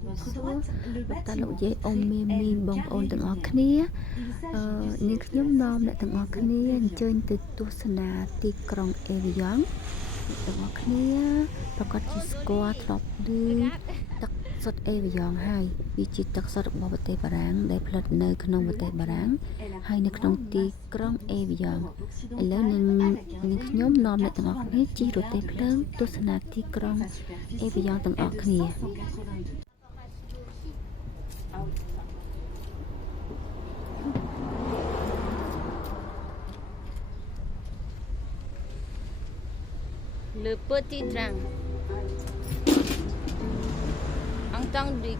À votre droite, le លោកតាលោក bâtiment យាយអ៊ំមីមី est បងប្អូន carré ទាំងអស់ du គ្នា Il នាង s'agit ខ្ញុំ du នាំ siège អ្នកទាំងអស់ des គ្នា អញ្ជើញ Évian. ទៅទស្សនាទីក្រុងអេវីយ៉ង់ទាំងអស់គ្នាប្រកាសជាស្គាល់ធ្លាប់ឮទឹកសុទ្ធអេវីយ៉ង់ហើយវាជាទឹកសុទ្ធរបស់ប្រទេសបារាំងដែលផលិតនៅក្នុងប្រ Le ទេសបា lac រាំង Léman est la ហើយ plus នៅក្នុង grande ទី masse ក្រុង d'eau អេវី douce យ៉ង់ d'Europe ឥឡូវ occidentale នាង avec un ខ្ញុំ volume នាំ de អ្នកទាំងអស់គ្នា 89 ជិះរទេះ milliards ភ្ de លើង mètres ទស្សនាទី cubes. ក្រុង Sa អេ superficie វីយ៉ង់ទាំងអ est ស់ de គ្នា 582. Le petit train. Entendu.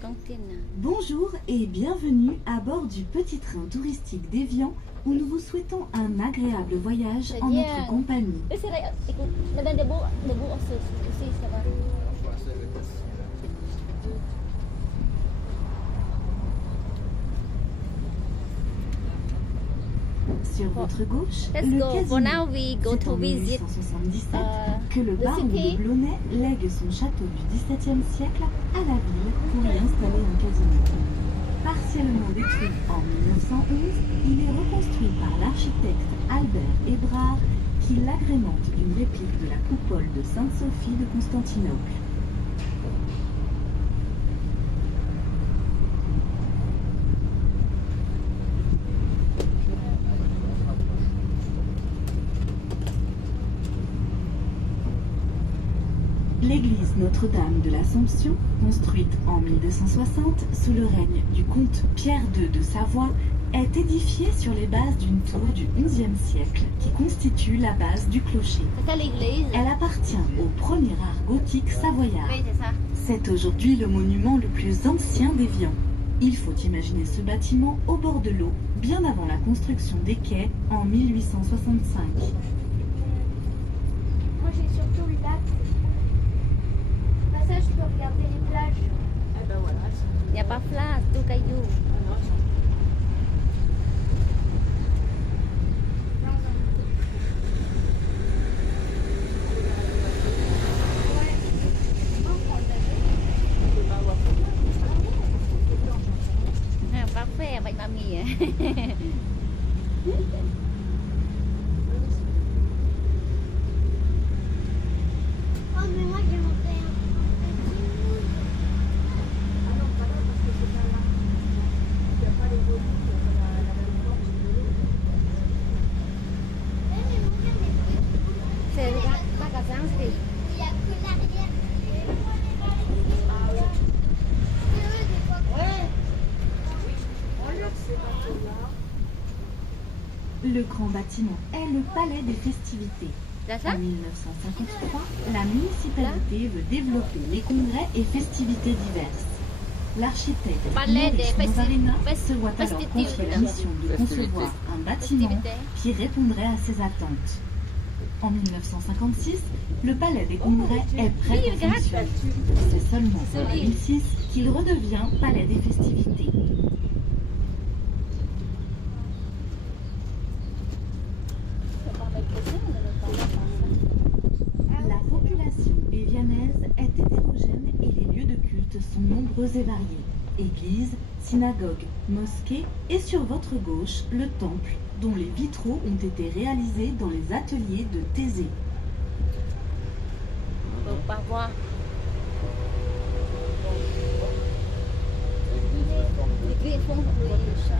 Container. Bonjour et bienvenue à bord du petit train touristique d'Évian où nous vous souhaitons un agréable voyage en notre compagnie. Sur votre gauche, Let's le go. For casino. now we go C'est to en visit 1877 que le the baron city. de Blonay lègue son château du XVIIe siècle à la ville pour y installer un casino. Partiellement détruit en 1911, il est reconstruit par l'architecte Albert Hébrard qui l'agrémente d'une réplique de la coupole de Sainte-Sophie de Constantinople. L'église Notre-Dame de l'Assomption, construite en 1260 sous le règne du comte Pierre II de Savoie, est édifiée sur les bases d'une tour du XIe siècle qui constitue la base du clocher. C'est l'église. Elle appartient au premier art gothique savoyard. Oui, c'est ça. C'est aujourd'hui le monument le plus ancien d'Évian. Il faut imaginer ce bâtiment au bord de l'eau, bien avant la construction des quais en 1865. Moi j'ai surtout le lac. Passage, je peux regarder les plages. Il n'y a pas place, tout caillou. Ah, parfait avec mamie. Oh mais moi j'aimerais un petit moule. Mais moi j'aimerais C'est le magasin, c'est il y a que l'arrière. Le grand bâtiment est le palais des festivités. là ça. En 1953, la municipalité veut développer les congrès et festivités diverses. L'architecte Palais des Maurice Novarina se voit alors festivités. confier la mission de concevoir un bâtiment qui répondrait à ses attentes. En 1956, le palais des congrès est prêt à fonctionner. C'est seulement en 2006 qu'il redevient palais des festivités. La population évianaise est hétérogène et les lieux de culte sont nombreux et variés. Églises, synagogues, mosquées et sur votre gauche, le temple dont les vitraux ont été réalisés dans les ateliers de Thésée. On peut pas voir. Les grilles font ça.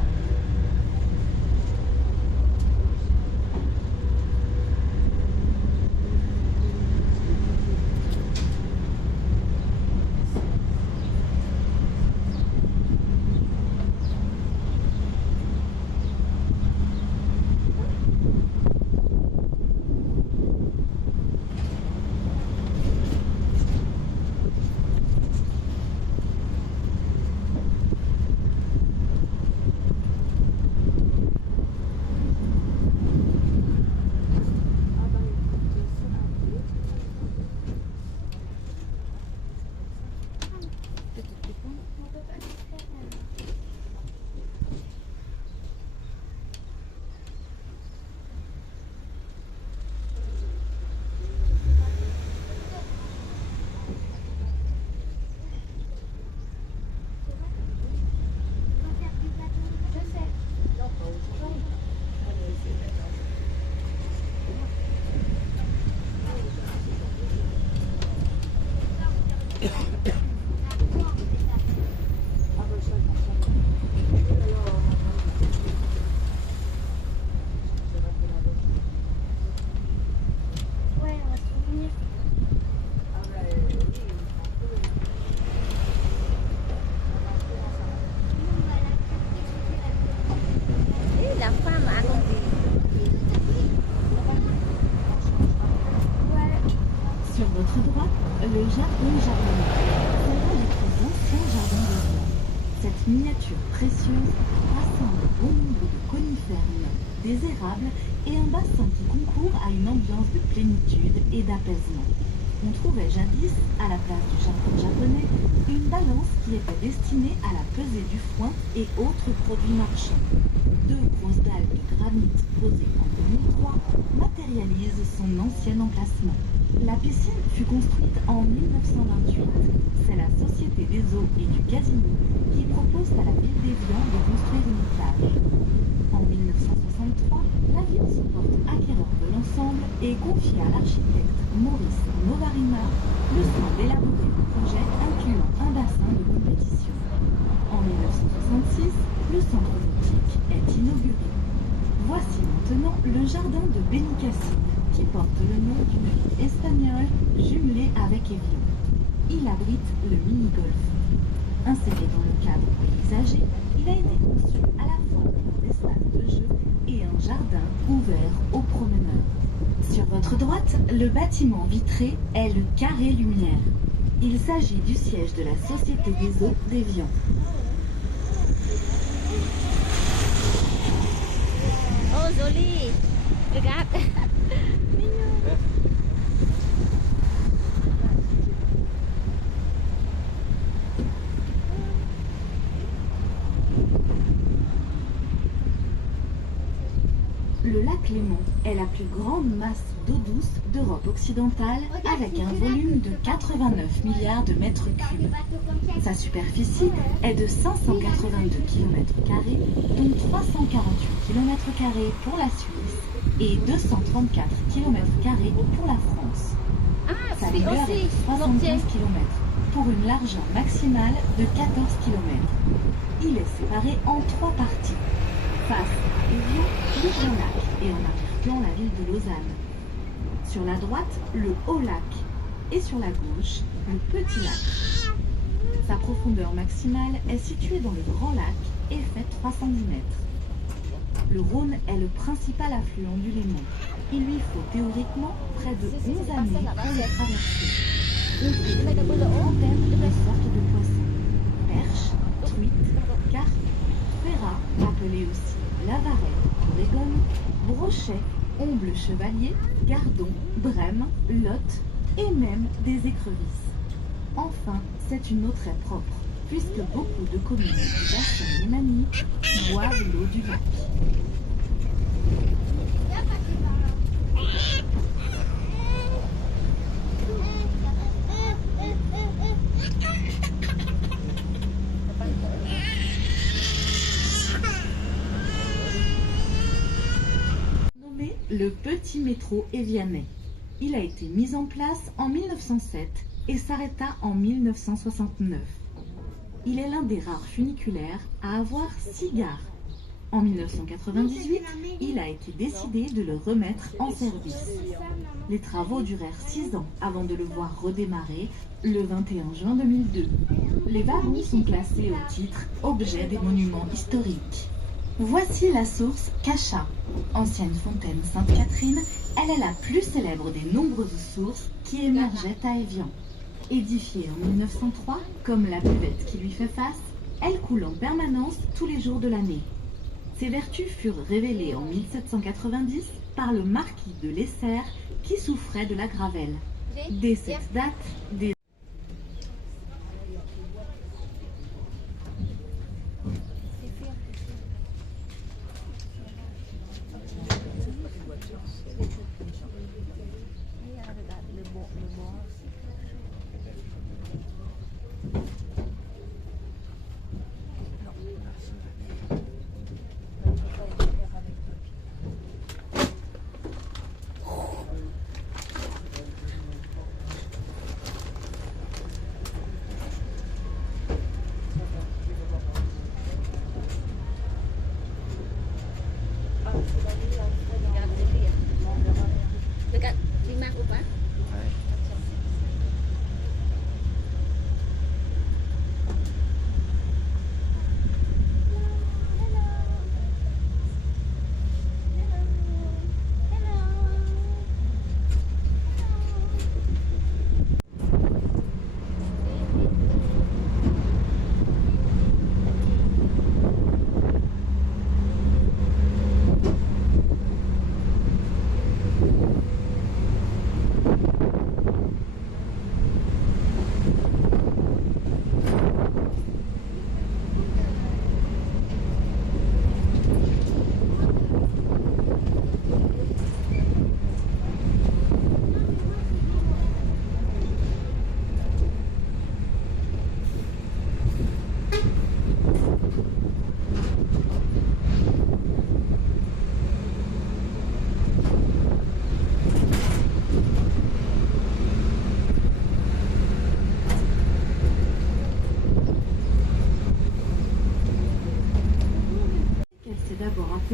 votre droite, le jardin japonais. C'est l'un des plus anciens jardins de Lyon. Cette miniature précieuse rassemble bon nombre de conifères nains, des érables et un bassin qui concourt à une ambiance de plénitude et d'apaisement. On trouvait jadis, à la place du jardin japonais, une balance qui était destinée à la pesée du foin et autres produits marchands. Deux grosses dalles de granit posées en 2003 matérialisent son ancien emplacement. La piscine fut construite en 1928. C'est la Société des eaux et du casino qui propose à la ville d'Évian de construire une plage. En 1963, la ville se porte acquéreur de l'ensemble et confie à l'architecte Maurice Novarina le soin d'élaborer le projet incluant un bassin de compétition. En 1966, le centre nautique est inauguré. Voici maintenant le jardin de Benicassim, qui porte le nom d'une ville espagnole jumelée avec Évian. Il abrite le mini-golf. Inséré dans le cadre paysager, il a été conçu à la fois comme un espace de jeu et un jardin ouvert aux promeneurs. Sur votre droite, le bâtiment vitré est le Carré Lumière. Il s'agit du siège de la Société des eaux d'Évian. Oh, joli. Regarde. Le lac Léman est la plus grande masse d'eau douce d'Europe occidentale avec un volume de 89 milliards de mètres cubes. Sa superficie est de 582 km², dont 348 km² pour la Suisse et 234 km² pour la France. Ah, Sa c'est longueur est aussi. de 75 km pour une largeur maximale de 14 km. Il est séparé en trois parties. Face à Évian, le Grand Lac et en arrière-plan la ville de Lausanne. Sur la droite, le Haut Lac et sur la gauche, le Petit Lac. Sa profondeur maximale est située dans le Grand Lac et fait 310 mètres. Le Rhône est le principal affluent du Léman. Il lui faut théoriquement près de 11 années pour le traverser. On trouve une trentaine de sortes de poissons. Perches, truites, carpes, ferrat, appelé aussi lavaret, orégone, brochet, omble chevalier, gardon, brème, lotte et même des écrevisses. Enfin, c'est une eau très propre, puisque beaucoup de communes du bassin lémanique boivent l'eau du lac. Le petit métro évianais. Il a été mis en place en 1907 et s'arrêta en 1969. Il est l'un des rares funiculaires à avoir 6 gares. En 1998, il a été décidé de le remettre en service. Les travaux durèrent 6 ans avant de le voir redémarrer le 21 juin 2002. Les wagons sont classés au titre Objet des monuments historiques. Voici la source Cachat. Ancienne fontaine Sainte-Catherine, elle est la plus célèbre des nombreuses sources qui émergeaient à Évian. Édifiée en 1903, comme la buvette qui lui fait face, elle coule en permanence tous les jours de l'année. Ses vertus furent révélées en 1790 par le marquis de Lesser qui souffrait de la gravelle. Dès cette date, des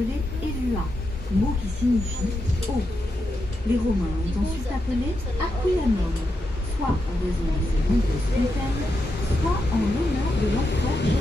appelé Evua, mot qui signifie eau. Les Romains l'ont ensuite appelé Aquilanum, soit en raison de ses nombreuses fontaines, soit en l'honneur de l'empereur